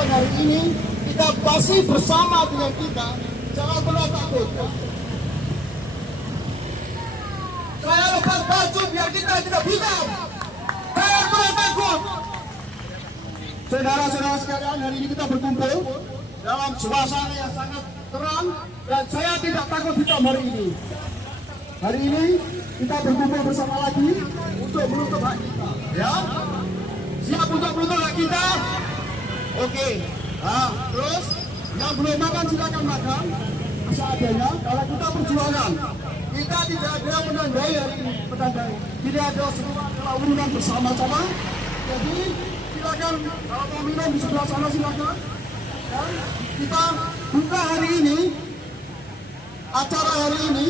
perjuangan hari ini, kita pasti bersama dengan kita. Jangan pernah takut. Saya lepas baju biar kita tidak hitam. Jangan pernah takut. Saudara-saudara sekalian, hari ini kita berkumpul dalam suasana yang sangat terang dan saya tidak takut hitam hari ini. Hari ini kita berkumpul bersama lagi untuk menuntut hak kita. Ya, siap untuk menuntut hak kita? Oke. Nah, terus yang belum makan silakan makan seadanya. Kalau kita perjuangan, kita tidak ada menandai hari ini, tidak ada semua adalah urunan bersama-sama. Jadi silakan kalau mau minum di sebelah sana silakan. Dan kita buka hari ini, acara hari ini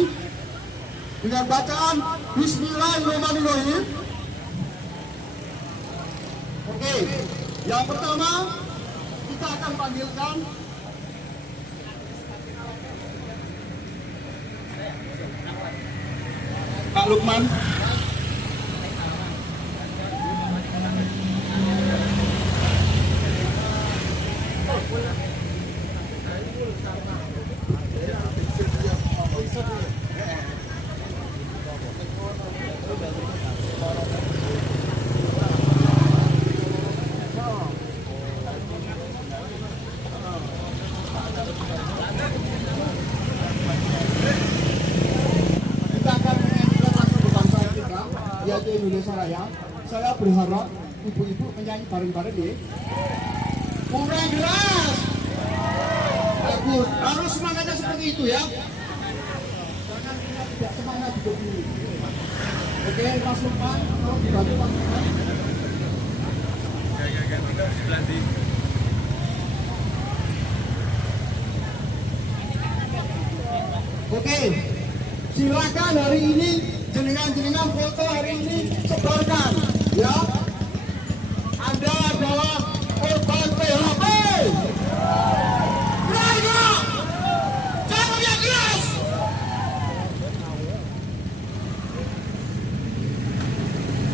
dengan bacaan Bismillahirrahmanirrahim. Oke, yang pertama kita akan panggilkan Pak Lukman. Yaitu Indonesia Raya. Saya berharap ibu-ibu menyanyi bareng-bareng ya. Kurang keras. Bagus. Harus semangatnya seperti itu ya. Jangan kita tidak semangat hidup ini. Oke, Mas Lukman, tolong dibantu Mas Lukman. Oke, silakan hari ini jenengan foto hari ini sebarkan ya. Anda adalah korban PHP. Berani, jangan yang keras.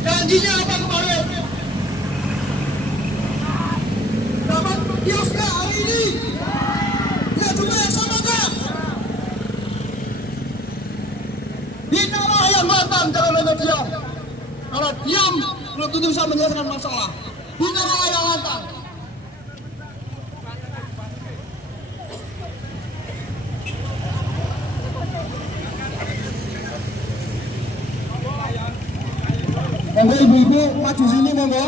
Janjinya apa kemarin? Dapat kios nggak hari ini? Ya cuma yang sama nggak? Binalah yang matang jangan media. Kalau diam belum tentu bisa menyelesaikan masalah. Binalah yang matang. Monggo ibu-ibu maju sini monggo.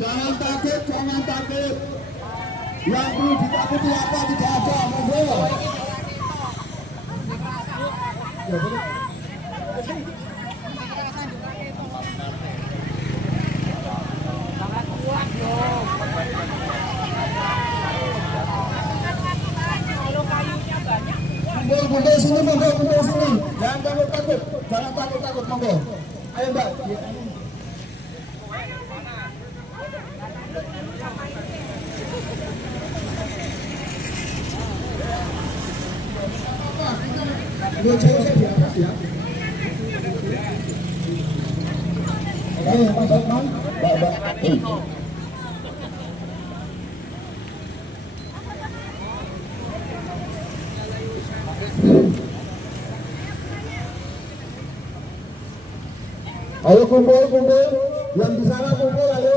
Jangan takut, jangan takut. Yang perlu ditakuti apa tidak ada, monggo. Kumpul sini monggo, kumpul sini. Jangan takut, jangan takut monggo. Ayo Mbak. Gue cek di atas ya. Oke, Mas Lukman, Mbak. Ayo kumpul, yang di sana kumpul, ayo.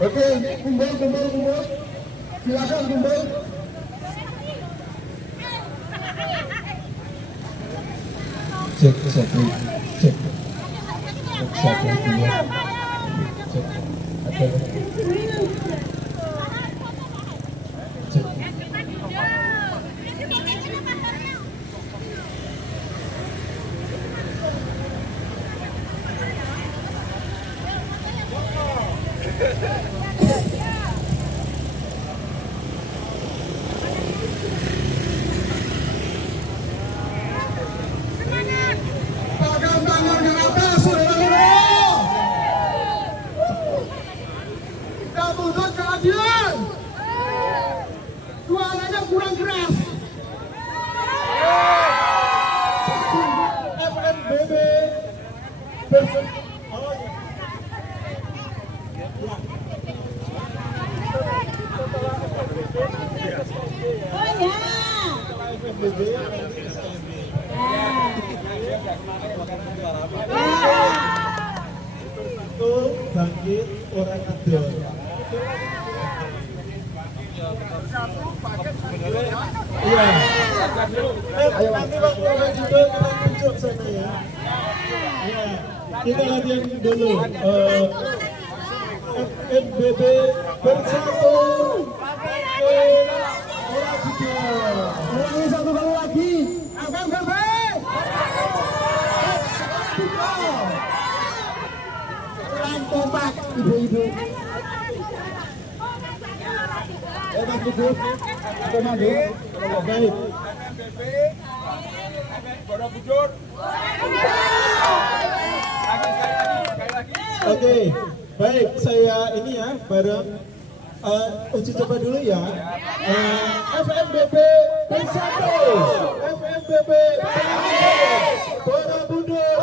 Oke, kumpul. Silakan kumpul. Cek. Suaranya kurang keras. FNBB Itu bangkit orang adil. Iya. Nanti waktu orang itu kita tunjuk sana ya. Iya. Kita latihan dulu. FNBB bersatu. Orang adil. Ulangi satu kali lagi. FNBB. Kurang kompak ibu-ibu. Mas Duduk, komando. Baik. Borobudur. Oke, baik. Saya ini ya bareng uji coba dulu ya. FNBB bersatu. FNBB Borobudur.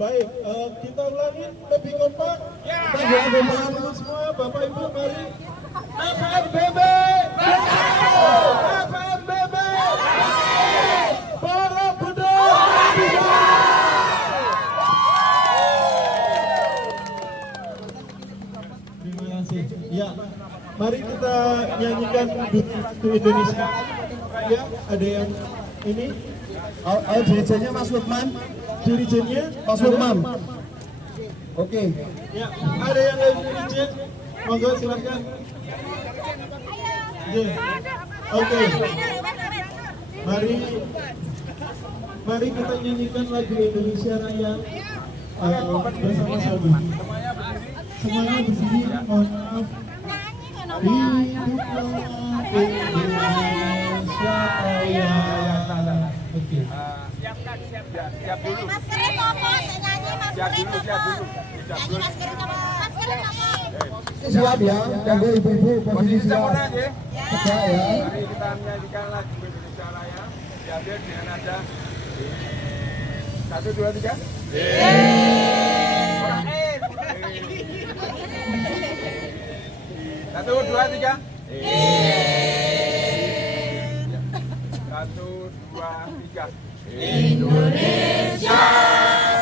Baik, kita ulangi lebih kompak. Ya. Dulu semua, Bapak Ibu, mari. FNBB bersatu. FNBB Borobudur. Terima kasih. Ya, mari kita nyanyikan Dutu Indonesia. Ya, ada yang ini. Dirijennya Mas Lukman. Dirijennya Mas Lukman. Oke. Ya, ada yang lain dirijen? Monggo silakan. Ya. Oke. Mari kita nyanyikan lagu Indonesia Raya bersama-sama. Semuanya berdiri. Mohon maaf. Hiduplah Indonesia Raya. Oke. Siap dulu. Maskerin ngomong, nyanyi maskerin ngomong. Nyanyi maskerin ngomong. Maskerin ngomong. Siap ya, tunggu ibu-ibu posisi siap. Sempurna ya. Tegak ya. Mari kita menyanyikan lagu Indonesia Raya. Diambil dengan nada 1, 2, 3. Satu, dua, tiga. 1, 2, 3. Indonesia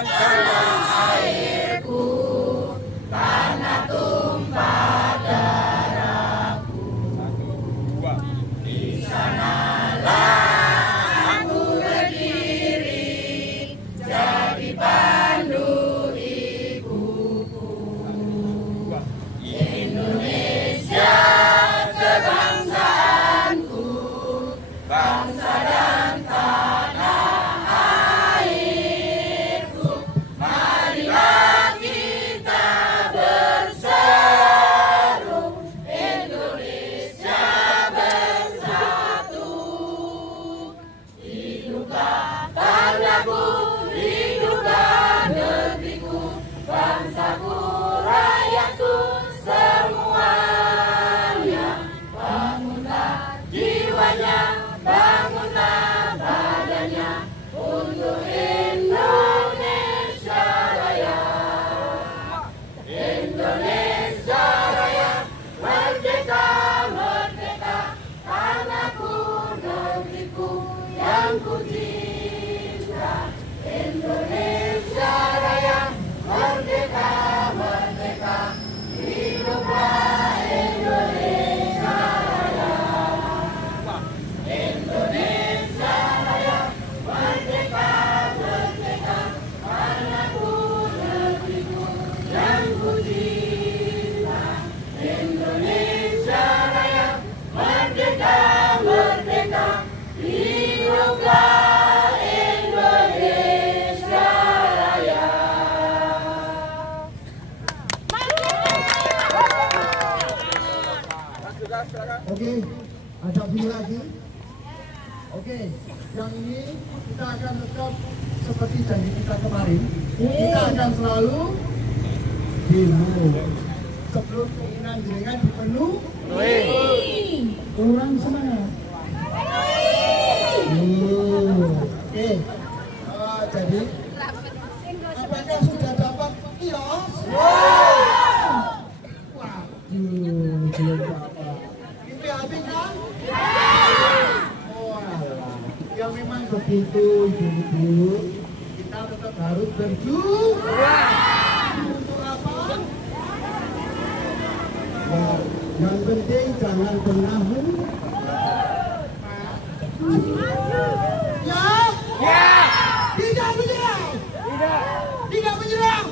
tanah airku, tanah tumpah darahku. 1, 2. Di sanalah aku berdiri, jadi pandu ibuku. 2. Indonesia kebangsaanku, bangsa dan tanah airku. Marilah kita berseru, Indonesia bersatu. Hiduplah tanahku, hiduplah negeriku, bangsaku, rakyatku semuanya. Bangunlah jiwanya, bangunlah badannya untuk Indonesia Raya. Indonesia Raya, merdeka, merdeka, tanahku, negeriku yang ku cinta. Indonesia Raya, merdeka, merdeka, hiduplah Indonesia Raya. Indonesia Raya, merdeka, merdeka, tanahku, negeriku yang ku cinta. Indonesia Raya, merdeka, merdeka, hiduplah Indonesia Raya. Oke, ajak sini lagi. Oke, yang ini kita akan tetap seperti janji kita kemarin. Kita akan selalu demo. Sebelum keinginan jenengan dipenuhi, kurang semangat. Oke, jadi memang begitu ibu-ibu, kita tetap harus berjuang. Untuk apa? Ya, yang penting jangan pernah tidak menyerah. Tidak menyerah.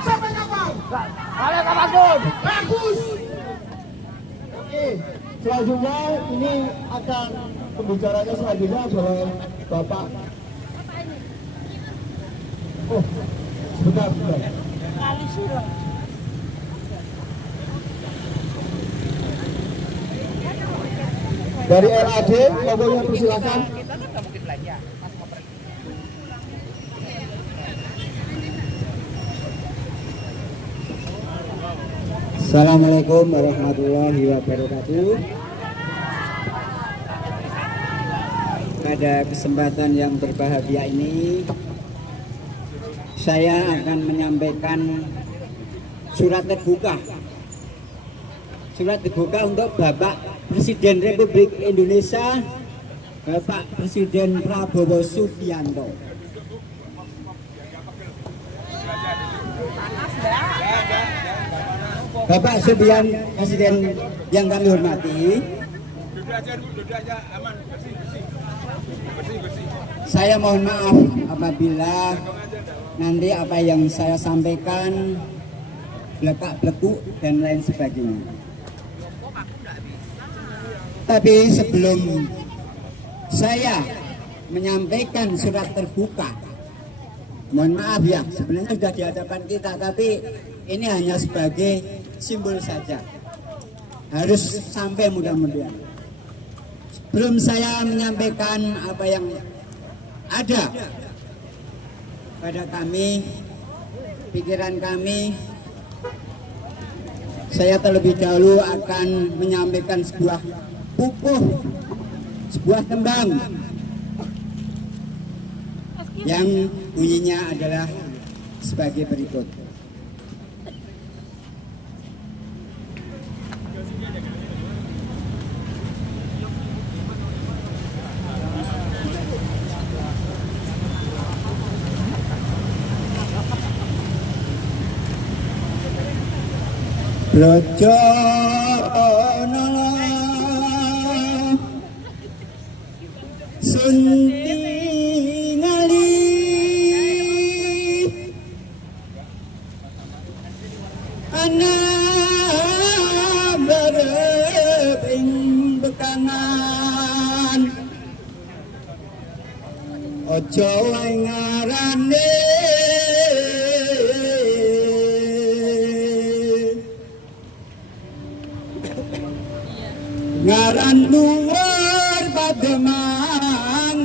Sampai kapan? Sampai kapanpun. Bagus. Oke, selanjutnya ini akan pembicaranya selanjutnya adalah Bapak. Oh, sebentar. Kali suruh. Dari RAD, logonya persilakan. Kita kan nggak mungkin belanja pas mau pergi. Assalamualaikum warahmatullahi wabarakatuh. Pada kesempatan yang berbahagia ini, saya akan menyampaikan surat terbuka. Surat terbuka untuk Bapak Presiden Republik Indonesia, Bapak Presiden Prabowo Subianto. Bapak Presiden yang kami hormati, Duduk aja, aman, bersih. saya mohon maaf apabila nanti apa yang saya sampaikan belak-belekuk dan lain sebagainya. Tapi sebelum saya menyampaikan surat terbuka, mohon maaf ya, sebenarnya sudah di hadapan kita, tapi ini hanya sebagai simbol saja. Harus sampai mudah-mudahan. Sebelum saya menyampaikan apa yang ada pada kami, pikiran kami, saya terlebih dahulu akan menyampaikan sebuah pupuh, sebuah tembang yang bunyinya adalah sebagai berikut. Brojo suntingali ana berebing bekanan ojo wae ngarane ngaran luar pademangan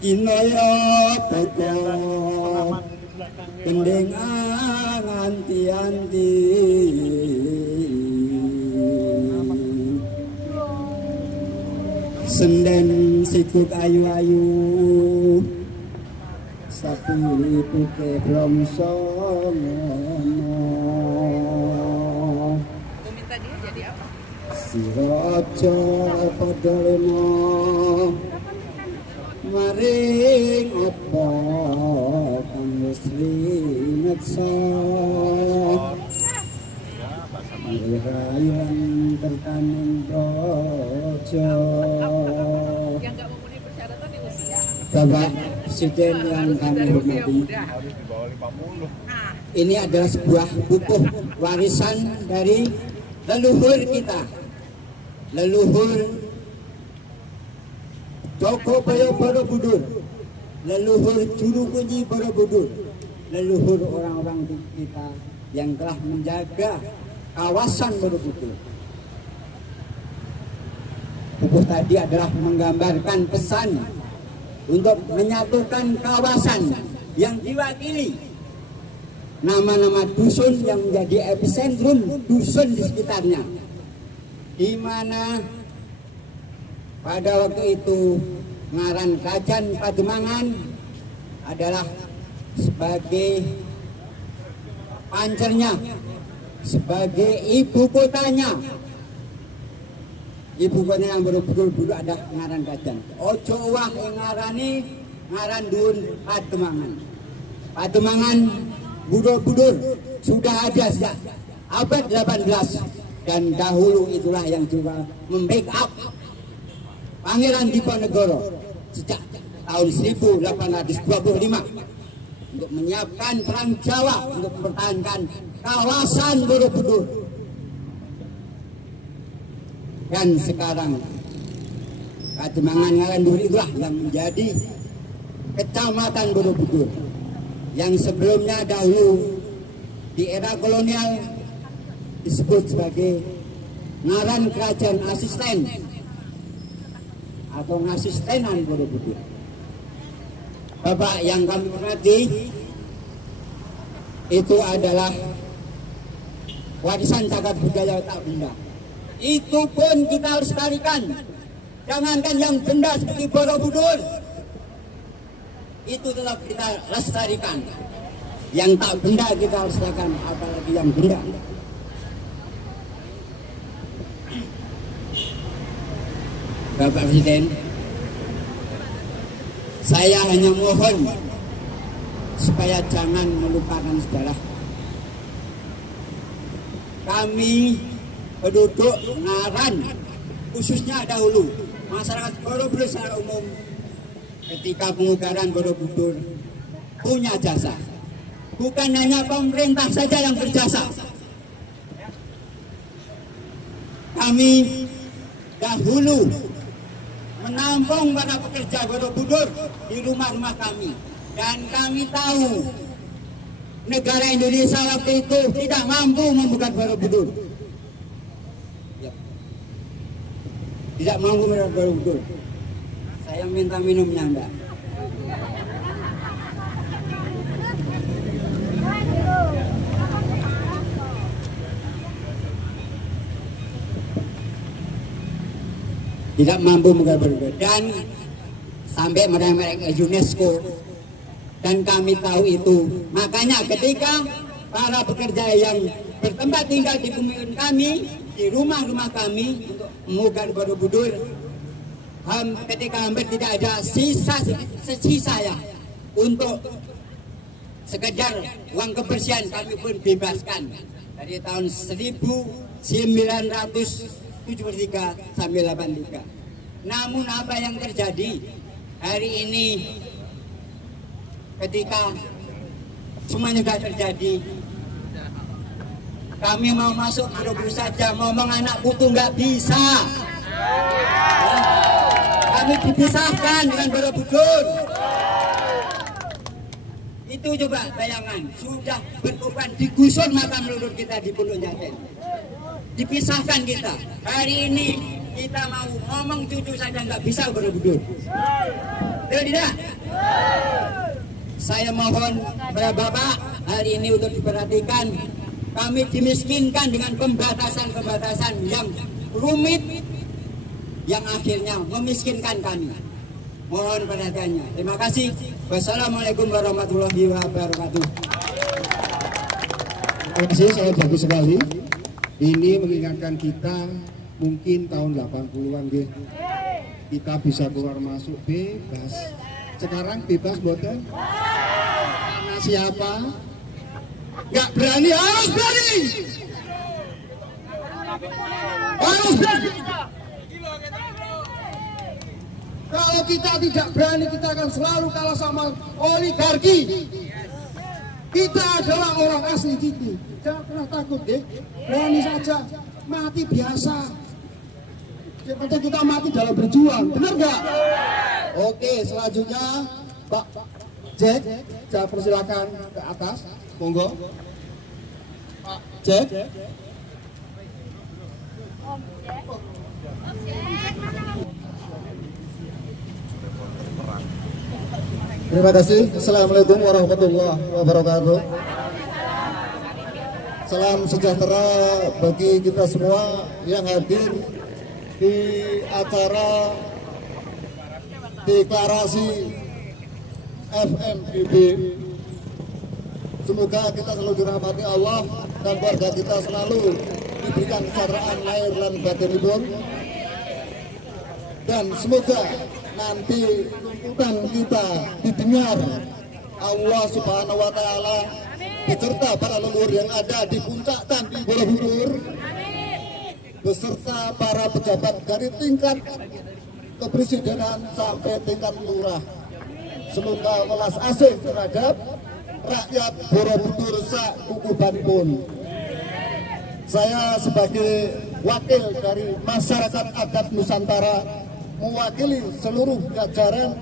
inoyo poko gendeng anti-anti senden sikuk ayu-ayu sapi putih blongsong Siraja padha lena maring apa kang wis lineksa Rayan tertaning raja Bapak Presiden yang kami hormati, ini adalah sebuah buku warisan dari leluhur kita, leluhur Joko Boyo Borobudur, leluhur Juru Kunci Borobudur, leluhur orang-orang kita yang telah menjaga kawasan Borobudur. Buku tadi adalah menggambarkan pesan untuk menyatukan kawasan yang diwakili nama-nama dusun yang menjadi epicentrum dusun di sekitarnya, di mana pada waktu itu ngaran Kerajaan Pademangan adalah sebagai pancernya, sebagai ibu kotanya. ibu kota yang betul-betul ada ngaran Kajan. Ojo wah ngarani ngaran dun Pademangan. Pademangan budur-budur sudah ada sejak abad 18 dan dahulu itulah yang juga membackup Pangeran Diponegoro sejak tahun 1825 untuk menyiapkan perang Jawa untuk mempertahankan kawasan Borobudur. Dan sekarang Pademangan Ngarandur itulah yang menjadi Kecamatan Borobudur yang sebelumnya dahulu di era kolonial disebut sebagai Ngaran Kerajaan Asisten atau Ngasistenan Borobudur. Bapak yang kami hormati, itu adalah warisan cagar budaya tak benda. Itu pun kita harus lestarikan. Jangankan yang benda seperti Borobudur, itu tetap kita lestarikan. Yang tak benda kita harus lestarikan, apalagi yang benda. Bapak Presiden, saya hanya mohon supaya jangan melupakan sejarah. Kami penduduk Ngaran, khususnya dahulu masyarakat Borobudur secara umum, ketika pengubaran Borobudur punya jasa. Bukan hanya pemerintah saja yang berjasa. Kami dahulu menampung para pekerja Borobudur di rumah-rumah kami. Dan kami tahu negara Indonesia waktu itu tidak mampu membuka Borobudur. Tidak mampu membuka Borobudur. Saya minta minumnya enggak. Tidak mampu menggambarkan dan sampai mereka UNESCO dan kami tahu itu. Makanya ketika para pekerja yang bertempat tinggal di pemukiman kami, di rumah-rumah kami untuk memugar Borobudur, ketika hampir tidak ada sisa ya untuk sekedar uang kebersihan, kami pun bebaskan dari tahun 1973 sampai 83. Namun apa yang terjadi hari ini ketika semuanya sudah terjadi, kami mau masuk Borobudur saja, ngomong anak putu nggak bisa. Kami dipisahkan dengan Borobudur. Itu coba bayangan, sudah berkorban digusur makam leluhur kita di Pondok Jaten. Dipisahkan kita. Hari ini kita mau ngomong cucu saja nggak bisa Borobudur. Tidak. Saya mohon kepada Bapak hari ini untuk diperhatikan. Kami dimiskinkan dengan pembatasan-pembatasan yang rumit, yang akhirnya memiskinkan kami. Mohon perhatiannya. Terima kasih. Wassalamualaikum warahmatullahi wabarakatuh. Terima kasih, sangat bagus sekali. Ini mengingatkan kita mungkin tahun 80-an kita bisa keluar masuk bebas. Sekarang bebas boten? Karena siapa? Nggak berani, harus berani. Harus berani. Kalau kita tidak berani, kita akan selalu kalah sama oligarki. Kita adalah orang asli kita. Jangan pernah takut deh. Berani saja. Mati biasa. Yang penting kita mati dalam berjuang. Benar nggak? Oke, selanjutnya Pak Jack, saya persilakan ke atas. Monggo. Pak Jack. Terima kasih. Assalamualaikum warahmatullahi wabarakatuh. Salam sejahtera bagi kita semua yang hadir di acara deklarasi FMBB. Semoga kita selalu dirahmati Allah dan keluarga kita selalu diberikan kesejahteraan lahir dan batinipun. dan semoga nanti tuntutan kita didengar Allah Subhanahu wa Ta'ala beserta para leluhur yang ada di puncak Candi Borobudur beserta para pejabat dari tingkat kepresidenan sampai tingkat lurah. Semoga welas asih terhadap rakyat Borobudur sak kukubanipun. Saya sebagai wakil dari masyarakat adat Nusantara mewakili seluruh jajaran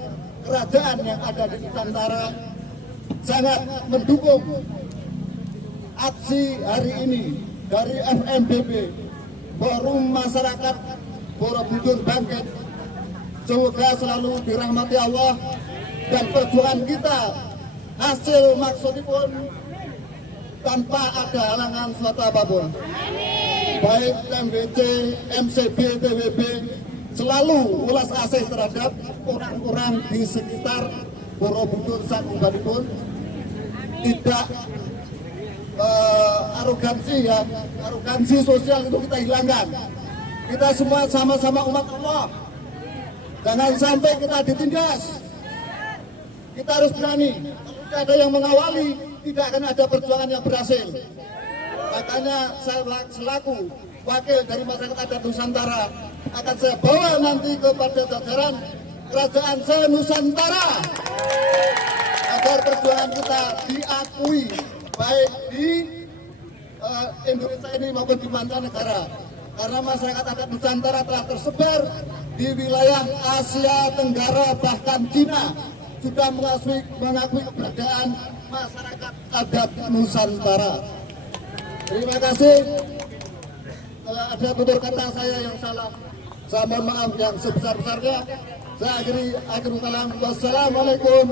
kerajaan yang ada di Nusantara sangat mendukung aksi hari ini dari FMBB Forum Masyarakat Borobudur Bangkit. Semoga selalu dirahmati Allah dan perjuangan kita hasil maksudipun tanpa ada halangan suatu apapun. Baik MWC, MCB, TWB selalu ulas asih terhadap orang-orang di sekitar Borobudur sakubanipun. Tidak arogansi ya, arogansi sosial itu kita hilangkan. Kita semua sama-sama umat Allah. Jangan sampai kita ditindas. Kita harus berani. Kalau tidak ada yang mengawali, tidak akan ada perjuangan yang berhasil. Makanya saya selaku wakil dari masyarakat adat Nusantara akan saya bawa nanti kepada jajaran kerajaan se-Nusantara agar perjuangan kita diakui baik di Indonesia ini maupun di mancanegara. Karena masyarakat adat Nusantara telah tersebar di wilayah Asia Tenggara, bahkan Cina sudah mengakui keberadaan masyarakat adat Nusantara. Terima kasih. Ada tutur kata saya yang salah, saya mohon maaf yang sebesar-besarnya. Saya akhiri kalam. Wassalamualaikum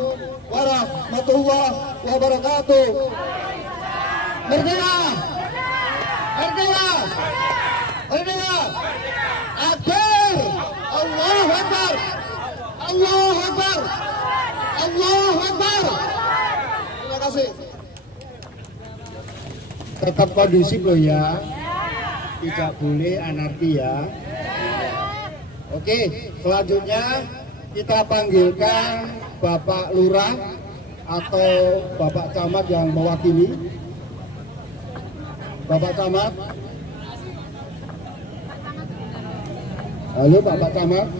warahmatullahi wabarakatuh. Merdeka! Merdeka! Merdeka! Akbar! Allahu Akbar! Allahu Akbar! Allahu Akbar! Terima kasih. Tetap kondusif loh ya, tidak boleh anarki ya. Oke, selanjutnya kita panggilkan Bapak Lurah atau Bapak Camat yang mewakili. Bapak Camat. Halo Bapak Camat.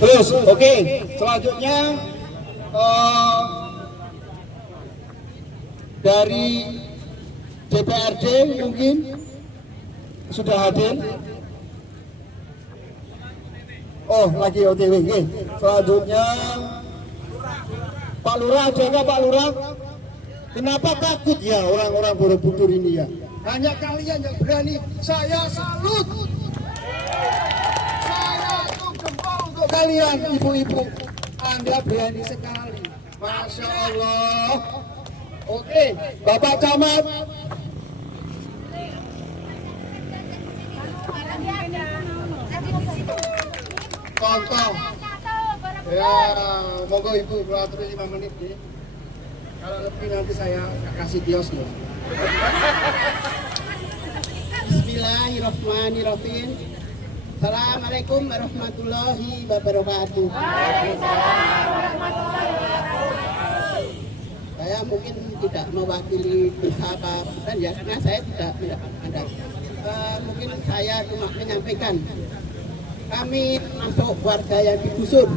Terus, oke, selanjutnya dari DPRD mungkin sudah hadir. Oh, lagi OTW. Selanjutnya Pak Lurah, jaga Pak Lurah. Kenapa takut ya orang-orang Borobudur ini ya? Hanya kalian yang berani. Saya salut. Saya tuh jempol untuk kalian, ibu-ibu. Anda berani sekali. Masya Allah. Oke, Bapak Camat. Contoh. Ya, monggo Ibu beratur 5 menit nih. Kalau lebih nanti saya kasih kios loh. Bismillahirrahmanirrahim. Assalamualaikum warahmatullahi wabarakatuh. Saya mungkin tidak mewakili bersama dan ya, karena saya tidak ada. Mungkin saya cuma menyampaikan kami masuk warga yang digusur.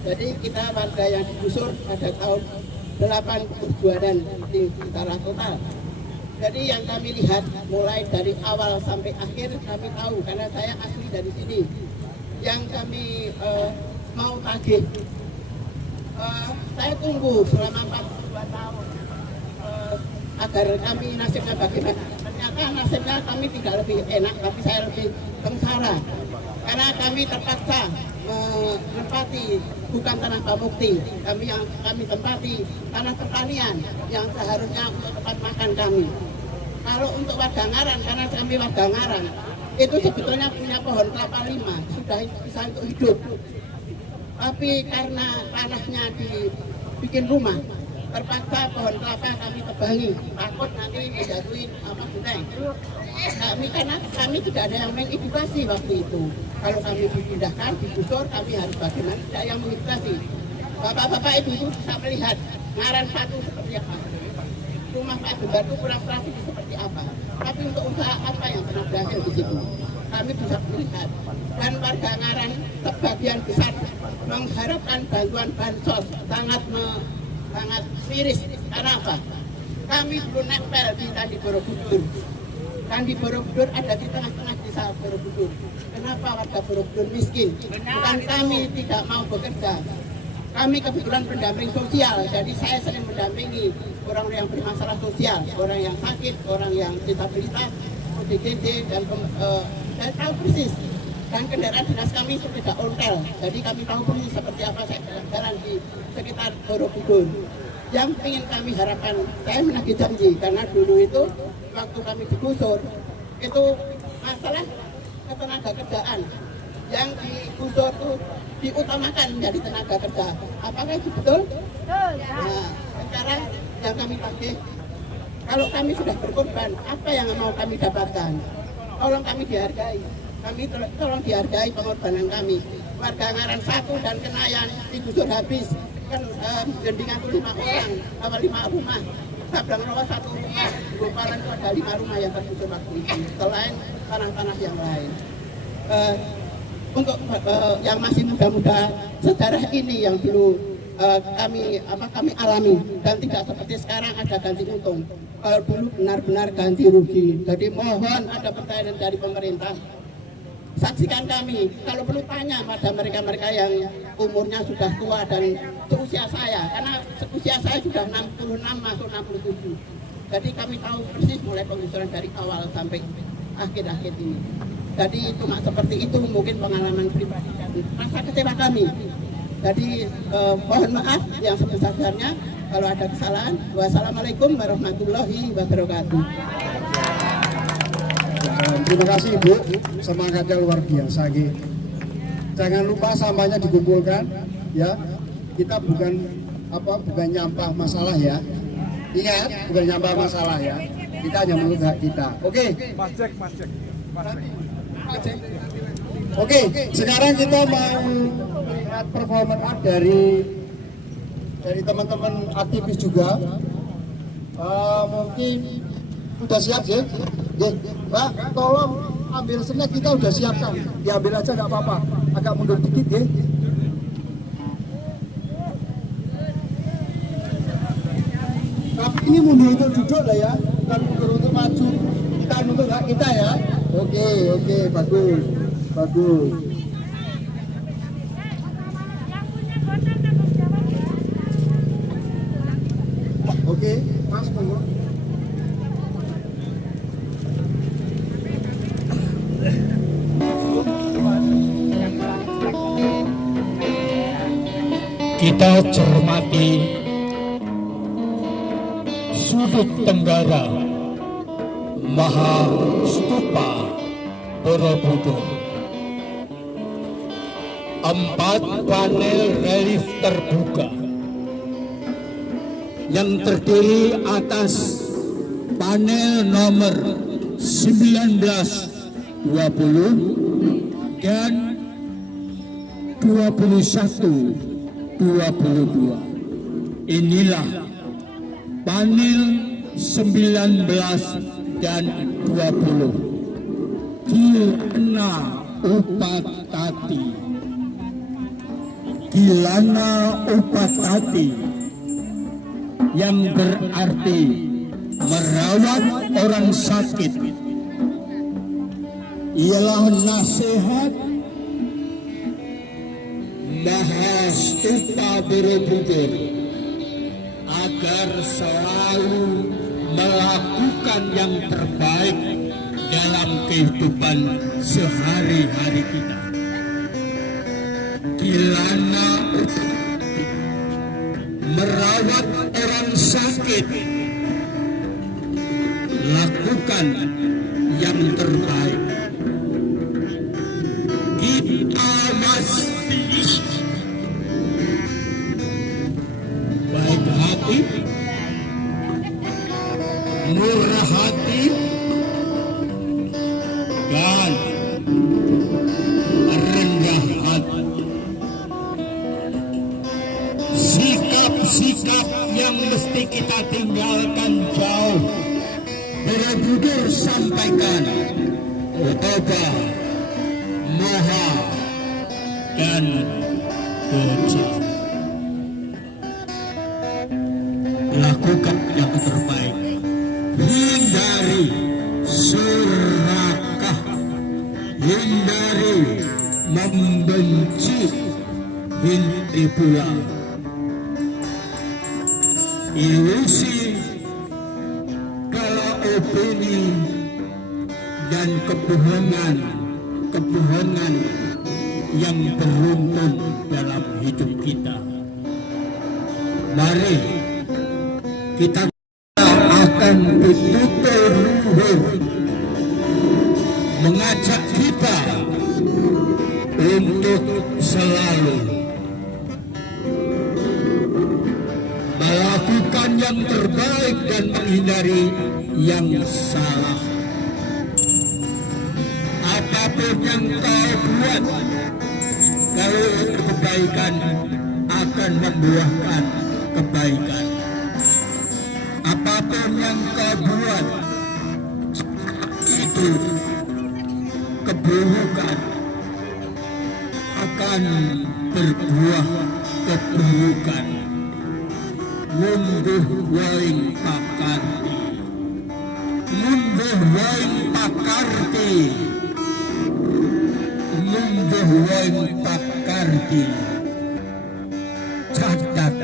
Jadi kita warga yang digusur pada tahun 82 dan di secara total. Jadi yang kami lihat mulai dari awal sampai akhir kami tahu karena saya asli dari sini. Yang kami mau tagih, saya tunggu selama 42 tahun agar kami nasibnya bagaimana. Ternyata nasibnya kami tidak lebih enak, tapi saya lebih sengsara. Karena kami terpaksa menempati bukan tanah pamukti, kami tempati tanah pertanian yang seharusnya untuk tempat makan kami. Kalau untuk warga Ngaran, karena kami warga Ngaran, itu sebetulnya punya pohon kelapa 5, sudah bisa untuk hidup. Tapi karena tanahnya dibikin rumah, terpaksa pohon kelapa kami tebangi, takut nanti menjatuhin apa gunung. Karena kami tidak ada yang mengedukasi waktu itu. Kalau kami dipindahkan, digusur, kami harus bagaimana, tidak ada yang mengedukasi. Bapak-bapak ibu bisa melihat ngaran satu seperti apa, rumah Pak Jembar itu kurang rapi seperti apa. Tapi untuk usaha apa yang pernah berhasil di situ, kami bisa melihat. Dan warga Ngaran sebagian besar mengharapkan bantuan bansos, sangat miris. Karena apa? Kami belum nempel di Candi Borobudur. Candi Borobudur ada di tengah-tengah desa Borobudur. Kenapa warga Borobudur miskin? Bukan kami tidak mau bekerja. Kami kebetulan pendamping sosial, jadi saya sering mendampingi orang yang bermasalah sosial, orang yang sakit, orang yang disabilitas, ODGJ, dan saya tahu persis. Dan kendaraan dinas kami sudah ontel, jadi kami tahu persis seperti apa saya jalan-jalan di sekitar Borobudur. Yang ingin kami harapkan, saya menagih janji, karena dulu itu waktu kami digusur, itu masalah ketenaga kerjaan. Yang digusur itu diutamakan menjadi tenaga kerja. Apakah itu betul? Betul. Nah, sekarang yang kami pakai, kalau kami sudah berkorban, apa yang mau kami dapatkan? Tolong kami dihargai. Kami tolong dihargai pengorbanan kami. Warga Ngaran 1 dan Kenayan digusur habis. Kan gendingan itu 5 orang, 5 rumah. Sabrang Rawa 1 rumah, Gopalan itu ada 5 rumah yang tergusur waktu itu. Selain tanah-tanah yang lain. Untuk yang masih muda-muda, sejarah ini yang dulu kami alami, dan tidak seperti sekarang ada ganti untung. Kalau dulu benar-benar ganti rugi. Jadi mohon ada pertanyaan dari pemerintah. Saksikan kami, kalau perlu tanya pada mereka-mereka yang umurnya sudah tua dan seusia saya, karena usia saya sudah 66 masuk 67. Jadi kami tahu persis mulai penggusuran dari awal sampai akhir-akhir ini. Jadi cuma seperti itu mungkin pengalaman pribadi dan rasa kecewa kami. Jadi mohon maaf yang sebesar-besarnya kalau ada kesalahan. Wassalamualaikum warahmatullahi wabarakatuh. Terima kasih Ibu, semangatnya luar biasa. Jangan lupa sampahnya dikumpulkan, ya. Kita bukan nyampah masalah ya. Ingat, bukan nyampah masalah ya. Kita hanya menurut hak kita. Oke. Mas cek. Oke, sekarang kita mau lihat performance art dari teman-teman aktivis juga. Mungkin udah siap ya? Mbak, tolong ambil snack, kita udah siapkan. Diambil aja nggak apa-apa. Agak mundur dikit ya. Tapi ini mundur untuk duduk lah ya, bukan mundur untuk maju. Kita untuk hak kita ya. Oke, bagus. Oke, Mas monggo. Kita cermati sudut tenggara Maha Stupa Borobudur. 4 panel relief terbuka yang terdiri atas panel nomor 19, 20 dan 21, 22. Inilah panel 19 dan 20. Gilana Upatati. Gilana Upatati yang berarti merawat orang sakit ialah nasihat Maha Stupa Borobudur agar selalu melakukan yang terbaik dalam kehidupan sehari-hari kita. Gilana merawat orang sakit, lakukan yang terbaik. Kita masih baik hati, dan rendah hati. Sikap-sikap yang mesti kita tinggalkan jauh. Borobudur sampaikan Obah, Moha, dan Doja. Lakukan yang terbaik. Hindari serakah, hindari membenci, hindari pula ilusi kalau opini dan kebohongan yang beruntun dalam hidup kita. Mari kita akan betul-betul luhur mengajak kita untuk selalu melakukan yang terbaik dan menghindari yang salah. Apapun yang kau buat, kalau kebaikan akan membuahkan kebaikan. Apapun yang kau buat, itu keburukan akan berbuah keburukan. Munduh waing pakarti, munduh waing pakarti, munduh waing pakarti. Catat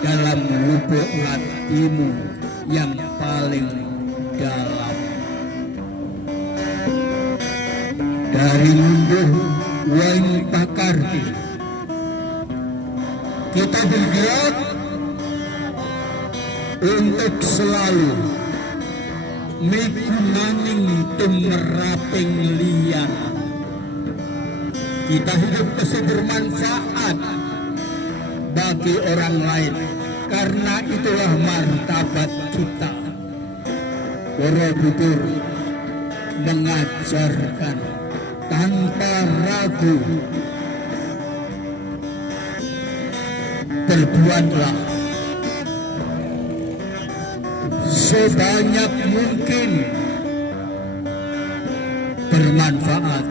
dalam lubuk hatimu yang paling dalam. Dari munduh waing pakarti kita bergerak untuk selalu mikunaning tumeraping lian. Kita hidup mesti bermanfaat bagi orang lain, karena itulah martabat kita. Borobudur mengajarkan tanpa ragu, berbuatlah sebanyak mungkin bermanfaat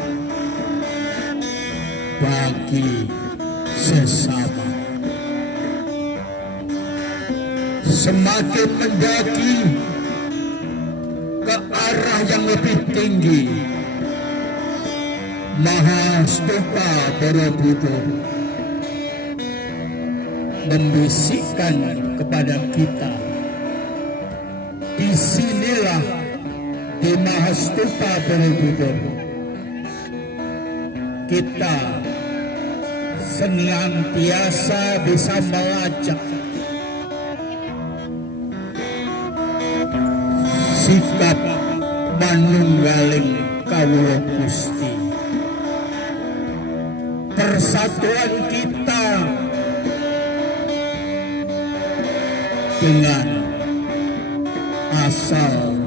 bagi sesama. Semakin mendaki ke arah yang lebih tinggi, Mahastupa Borobudur membisikkan kepada kita, disinilah di Mahastupa Borobudur kita senantiasa bisa melacak sikap manunggaling kawula Gusti. Persatuan kita dengan asal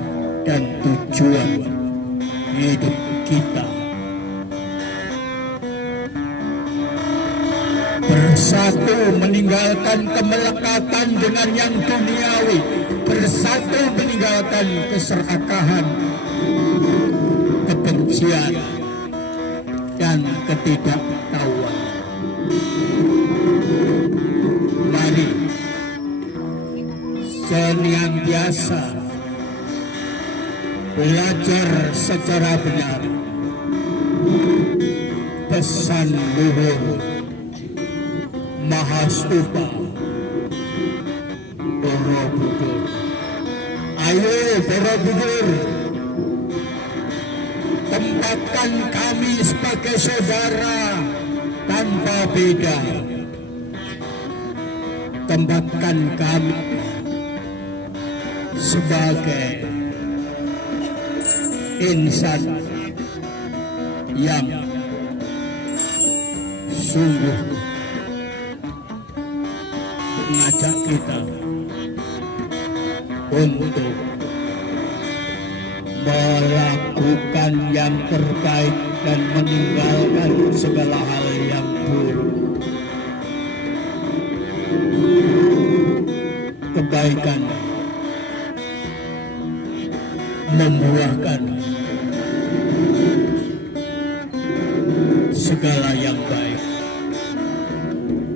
dan tujuan hidup kita. Bersatu meninggalkan kemelekatan dengan yang duniawi, bersatu meninggalkan keserakahan, kebencian, dan ketidaktahuan. Mari senantiasa belajar secara benar pesan luhur Mahastupa Borobudur. Ayo Borobudur, tempatkan kami sebagai saudara tanpa beda. Tempatkan kami sebagai insan yang sungguh mengajak kita untuk melakukan yang terbaik dan meninggalkan segala hal yang buruk. Kebaikan membuahkan segala yang baik.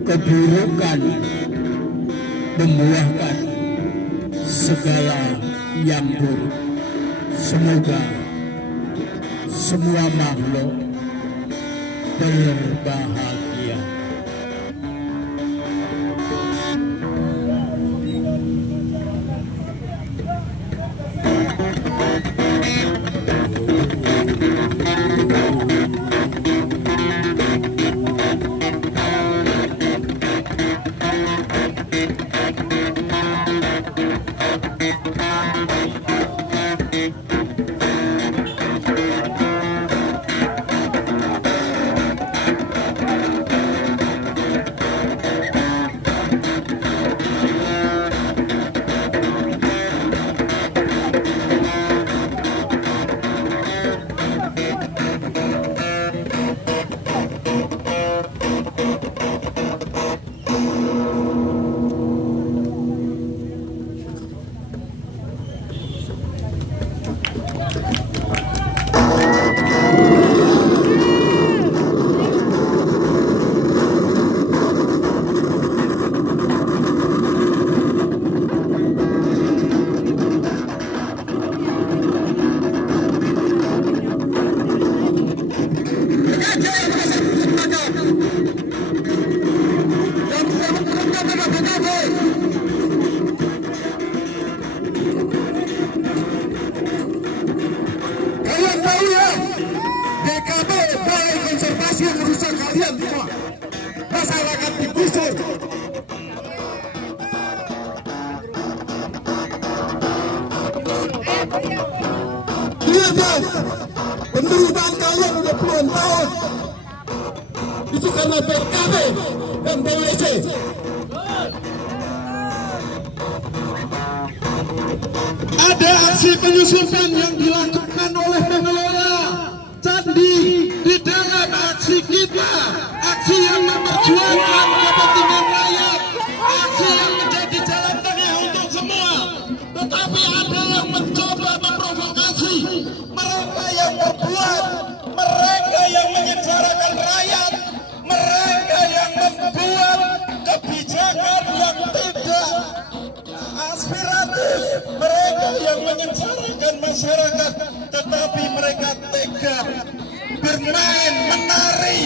Keburukan membuahkan segala yang buruk. Semoga semua makhluk berbahagia. Kalian tahu ya, DKB Balai Konservasi yang merusak kalian semua. Masyarakat digusur. Lihat kan, penderitaan kalian udah puluhan tahun. Itu karena DKB dan BWC. Ada aksi penyusupan yang dilakukan oleh pengelola candi di dalam aksi kita, aksi yang memperjuangkan kepentingan rakyat, aksi yang menjadi jalan tengah untuk semua. Tetapi ada yang mencoba memprovokasi, mereka yang berbuat, mereka yang menyengsarakan rakyat, mereka yang membuat kebijakan yang tidak aspiratif, mereka yang menyengsarakan masyarakat, tetapi mereka tega bermain, menari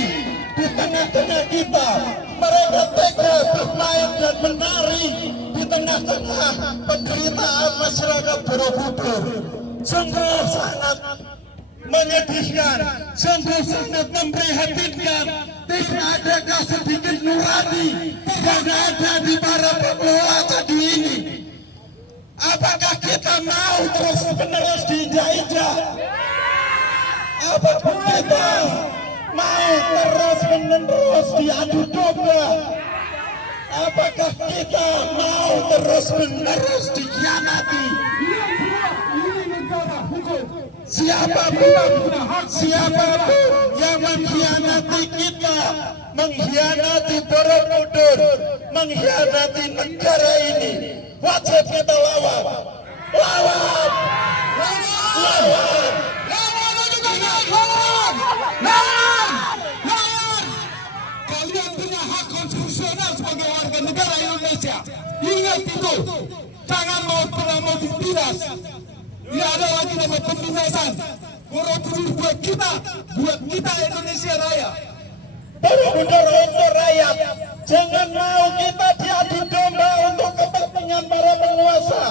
di tengah-tengah kita. Mereka tega bermain dan menari di tengah-tengah penderitaan masyarakat Borobudur. Sungguh sangat menyedihkan, sungguh sangat memprihatinkan. Tidak adakah sedikit nurani yang ada di para pengelola tadi ini? Apakah kita mau terus menerus diinjak-injak? Apakah kita mau terus menerus diadu domba? Apakah kita mau terus menerus dikhianati? Siapapun yang mengkhianati kita, mengkhianati Borobudur, mengkhianati negara ini, wajib kita lawan. Lawan! Lawan! Lawan! Kalian punya hak konstitusional sebagai warga negara Indonesia. Ingat itu. Jangan pernah mau ditindas. Tidak ada lagi nama pembinasan. Borobudur buat kita Indonesia Raya. Borobudur untuk rakyat. Jangan mau kita diadu domba untuk kepentingan para penguasa.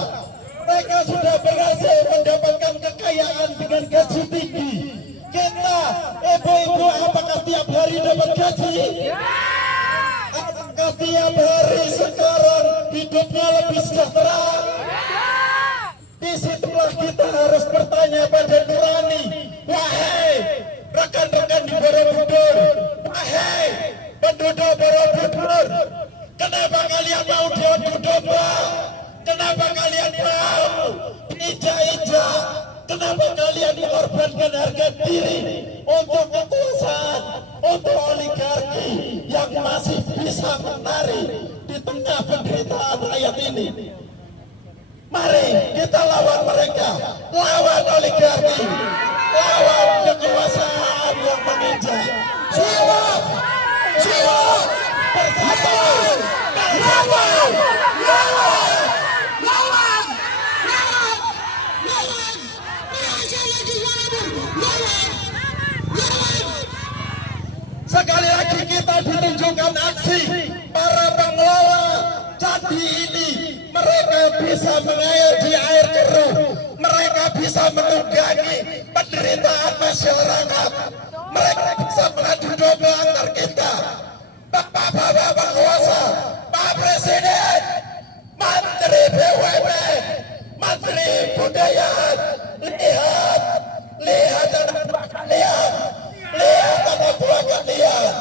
Mereka sudah berhasil mendapatkan kekayaan dengan gaji tinggi. Kita, ibu-ibu, apakah tiap hari dapat gaji? Apakah tiap hari sekarang hidupnya lebih sejahtera? Disitulah kita harus bertanya pada nurani. Wahai rekan-rekan di Borobudur, wahai penduduk Borobudur, kenapa kalian mau diadu domba? Kenapa kalian mau diinjak-injak? Kenapa kalian mengorbankan harga diri untuk kekuasaan, untuk oligarki yang masih bisa menari di tengah penderitaan rakyat ini? Mari kita lawan mereka, lawan oligarki, lawan kekuasaan yang menginjak. Jiwa, jiwa, bersatu, bersatu, lawan, lawan, lawan, lawan, sekali lagi kita ditunjukkan aksi para pengelola candi ini. Mereka bisa mengalir di air keruh, mereka bisa menunggangi penderitaan masyarakat, mereka bisa mengadu domba antar kita. Bapak-bapak penguasa, Pak Presiden, Menteri BUMN, Menteri Budaya, lihat, lihat anak buah kalian, lihat anak buah kalian,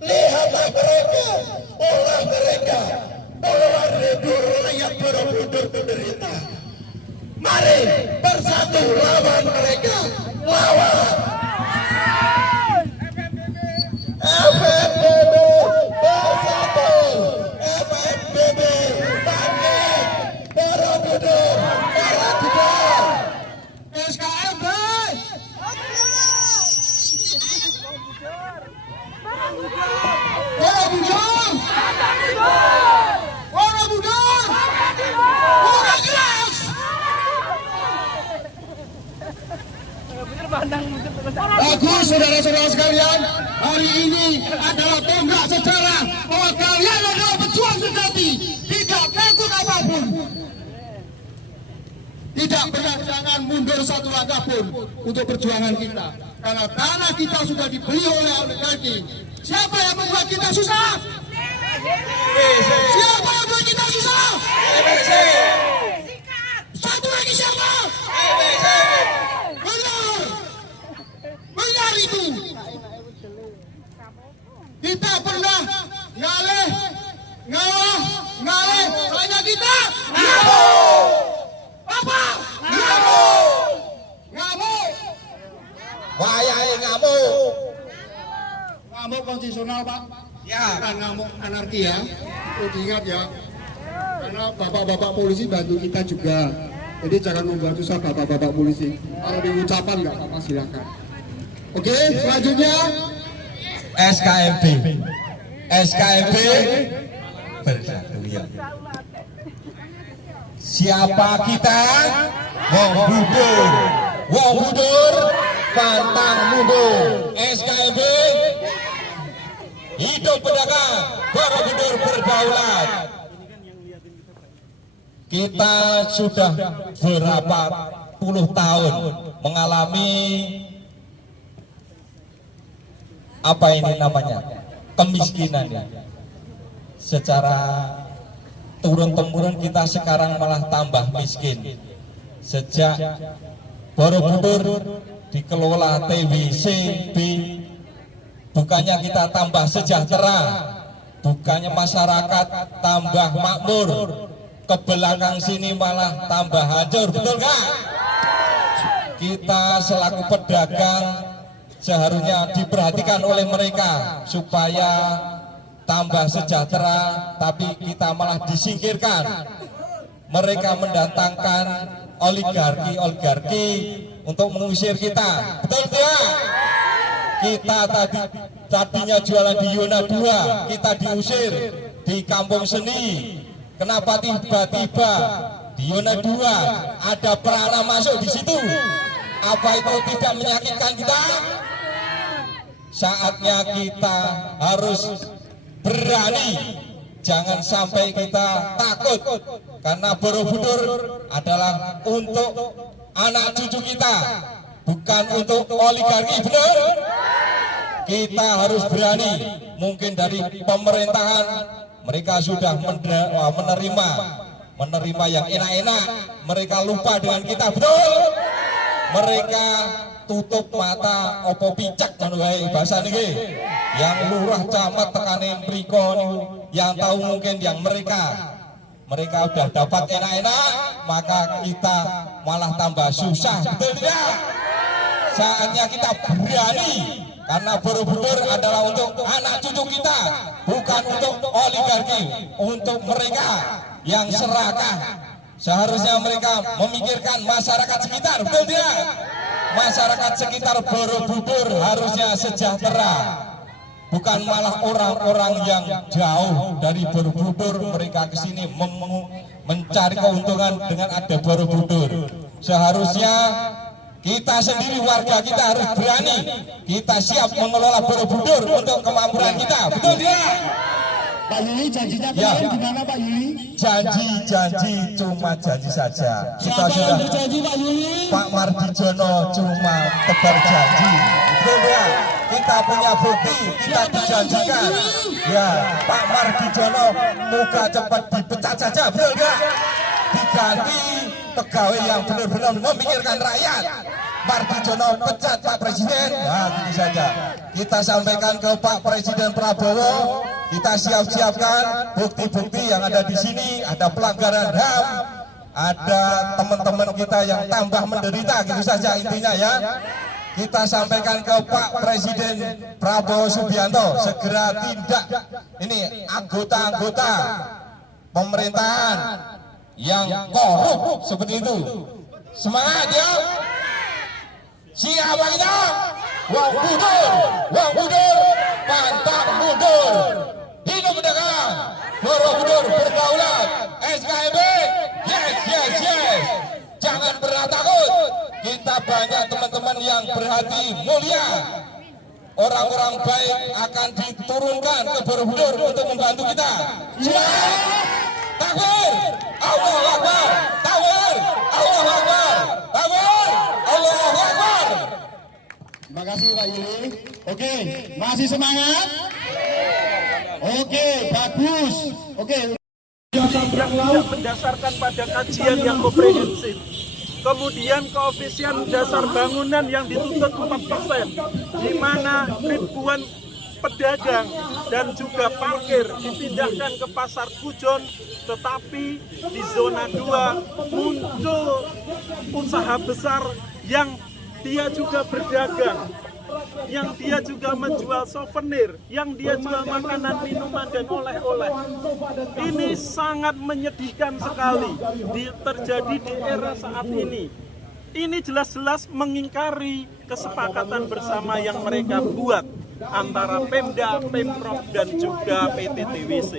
lihatlah mereka, olah mereka, puluhan ribu rakyat Borobudur menderita. Mari bersatu lawan mereka, lawan. FNBB bersatu, FNBB bangkit, Borobudur, Borobudur, SKMB. Borobudur, Borobudur, udah keras. Bagus saudara-saudara sekalian, hari ini adalah tonggak sejarah bahwa kalian adalah pejuang sejati, tidak takut apapun, tidak pernah jangan mundur satu langkah pun untuk perjuangan kita, karena tanah kita sudah dibeli oleh oligarki. Siapa yang membuat kita susah? Siapa yang membuat kita susah? Satu lagi siapa? Benar, benar itu. Kita pernah ngaleh, ngalah, ngaleh, hanya kita ngamuk. Apa? Ngamuk, ngamuk. Wayai ngamuk. Ngamuk konstitusional, Pak. Ya. Bukan ngamuk anarki ya. Perlu diingat ya. Karena bapak-bapak polisi bantu kita juga. Jadi jangan membuat susah bapak-bapak polisi. Kalau di ucapan nggak apa-apa silakan. Oke, selanjutnya SKMB. SKMB bersatu ya. Siapa kita? Wong Budur. Wong Budur pantang mundur. SKMB hidup pedagang, Borobudur berdaulat. Kita sudah berapa puluh tahun mengalami apa ini namanya, kemiskinan ya. Secara turun-temurun kita sekarang malah tambah miskin. Sejak Borobudur dikelola TWCB, bukannya kita tambah sejahtera, bukannya masyarakat tambah makmur, ke belakang sini malah tambah hancur, betul nggak? Kita selaku pedagang seharusnya diperhatikan oleh mereka supaya tambah sejahtera, tapi kita malah disingkirkan. Mereka mendatangkan oligarki untuk mengusir kita, betul tidak? Kita tadinya jualan di Yona 2, kita diusir di Kampung Seni. Kenapa tiba-tiba di Yona 2 ada Prana masuk di situ? Apa itu tidak menyakitkan kita? Saatnya kita harus berani, jangan sampai kita takut, karena Borobudur adalah untuk anak cucu kita, bukan untuk oligarki, benar? Kita harus berani. Mungkin dari pemerintahan mereka sudah menerima yang enak-enak, mereka lupa dengan kita, betul? Mereka tutup mata opo picak wae bahasa niki. Yang lurah camat tekane mriko niku yang tahu mungkin yang mereka. mereka udah dapat enak-enak, maka kita malah tambah susah, betul tidak? Saatnya kita berani, karena Borobudur adalah untuk anak cucu kita, bukan untuk oligarki, untuk mereka yang serakah. Seharusnya mereka memikirkan masyarakat sekitar, betul tidak? Masyarakat sekitar Borobudur harusnya sejahtera, bukan malah orang-orang yang jauh dari Borobudur mereka ke sini mencari keuntungan dengan ada Borobudur. Seharusnya kita sendiri, warga kita harus berani, kita siap mengelola Borobudur untuk kemakmuran kita, betul tidak? Pak Yuli, janjinya kemarin gimana Pak Yuli? Janji cuma janji saja. Kita Siapa yang berjanji Pak Yuli? Pak Mardiono cuma tebar janji, betul ya? Kita punya bukti, kita dijanjikan. Ya, Pak Mardiono muka cepat dipecat saja, betul ya? Diganti pegawai yang benar-benar memikirkan rakyat. Mardiono pecat Pak Presiden, nah gitu saja. Kita sampaikan ke Pak Presiden Prabowo, kita siap-siapkan bukti-bukti yang ada di sini, ada pelanggaran HAM, ada teman-teman kita yang tambah menderita, gitu saja intinya ya. Kita sampaikan ke Pak Presiden Prabowo Subianto, segera tindak ini anggota-anggota pemerintahan yang korup seperti itu. Semangat ya! Siapa kita? Wong Budur, pantang mundur. Hidup pedagang, Borobudur berdaulat. SKMB, yes. Jangan pernah takut. Kita banyak teman-teman yang berhati mulia. Orang-orang baik akan diturunkan ke Borobudur untuk membantu kita. Takbir, Allahu Akbar, takbir, Allahu Akbar, takbir, Allahu Akbar. Terima kasih Pak Yuli. Oke, masih semangat? Oke, bagus. Oke. Yang tidak berdasarkan pada kajian yang komprehensif. Kemudian koefisien dasar bangunan yang dituntut 4%, di mana ribuan pedagang dan juga parkir dipindahkan ke Pasar Pujon, tetapi di zona 2 muncul usaha besar yang dia juga berdagang, yang dia juga menjual souvenir, yang dia jual makanan, minuman, dan oleh-oleh. Ini sangat menyedihkan sekali terjadi di era saat ini. Ini jelas-jelas mengingkari kesepakatan bersama yang mereka buat antara Pemda, Pemprov, dan juga PT TWC.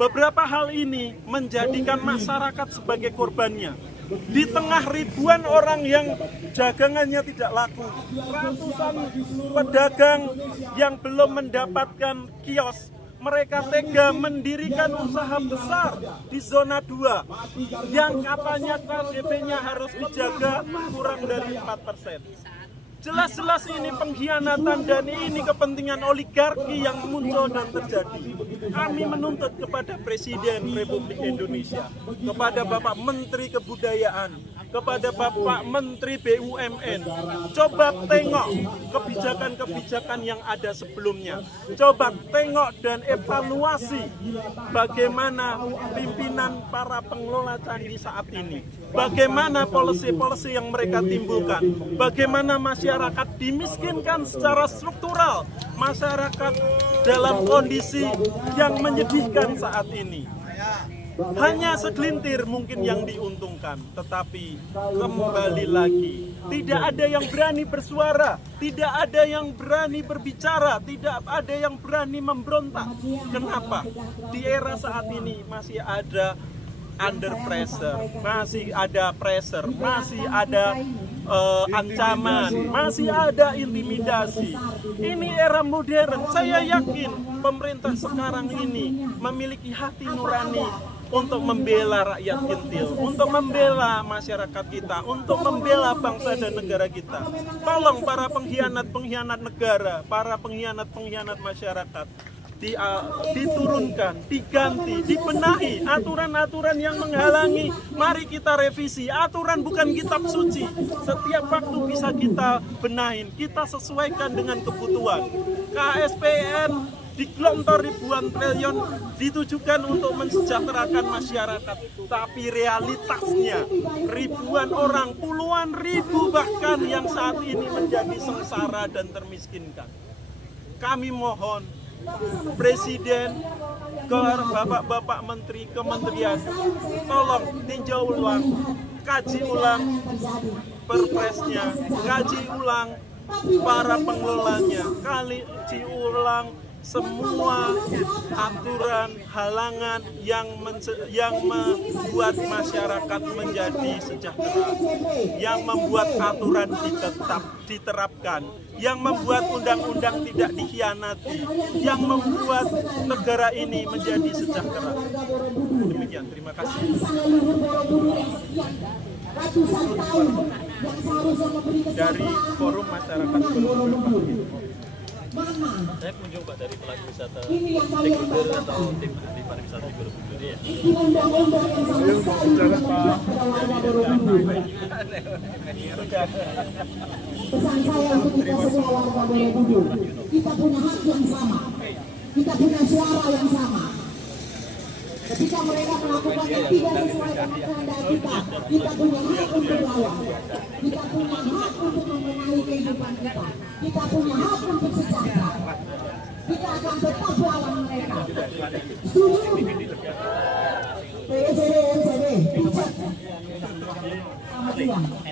Beberapa hal ini menjadikan masyarakat sebagai korbannya. Di tengah ribuan orang yang dagangannya tidak laku, ratusan pedagang yang belum mendapatkan kios, mereka tega mendirikan usaha besar di zona 2 yang katanya KDP-nya harus dijaga kurang dari 4%. Jelas-jelas ini pengkhianatan dan ini kepentingan oligarki yang muncul dan terjadi. Kami menuntut kepada Presiden Republik Indonesia, kepada Bapak Menteri Kebudayaan, kepada Bapak Menteri BUMN, coba tengok kebijakan-kebijakan yang ada sebelumnya. Coba tengok dan evaluasi bagaimana pimpinan para pengelola candi saat ini. Bagaimana polisi-polisi yang mereka timbulkan, bagaimana masyarakat dimiskinkan secara struktural, masyarakat dalam kondisi yang menyedihkan saat ini. Hanya segelintir mungkin yang diuntungkan, tetapi kembali lagi tidak ada yang berani bersuara, tidak ada yang berani berbicara, tidak ada yang berani memberontak. Kenapa? Di era saat ini masih ada under pressure, masih ada pressure, masih ada ancaman, masih ada intimidasi. Ini era modern. Saya yakin pemerintah sekarang ini memiliki hati nurani untuk membela rakyat gentil, untuk membela masyarakat kita, untuk membela bangsa dan negara kita. Tolong para pengkhianat-pengkhianat negara, para pengkhianat-pengkhianat masyarakat, diturunkan, diganti, dibenahi aturan-aturan yang menghalangi. Mari kita revisi. Aturan bukan kitab suci. Setiap waktu bisa kita benahin, kita sesuaikan dengan kebutuhan. KSPN digelontor ribuan triliun ditujukan untuk mensejahterakan masyarakat, tapi realitasnya ribuan orang, puluhan ribu bahkan yang saat ini menjadi sengsara dan termiskinkan. Kami mohon Presiden, ke Bapak-Bapak Menteri, Kementerian, tolong tinjau ulang, kaji ulang perpresnya, kaji ulang para pengelolanya, kaji ulang semua aturan halangan yang membuat masyarakat menjadi sejahtera, yang membuat aturan diterapkan, yang membuat undang-undang tidak dikhianati, yang membuat negara ini menjadi sejahtera. Demikian, terima kasih. Dari Forum Masyarakat saya kunjung Pak dari pelaku wisata stakeholder atau tim ahli pariwisata di Borobudur ya. Pesan saya untuk kita semua warga Borobudur, kita punya hak yang sama, kita punya suara yang sama. Ketika mereka melakukan yang tidak sesuai dengan kehendak kita punya hak untuk lawan. Kita punya hak untuk membenahi kehidupan kita. Kita punya hak untuk sejahtera. Kita akan tetap lawan mereka. Setuju? PSBB, PSBB, selamat siang.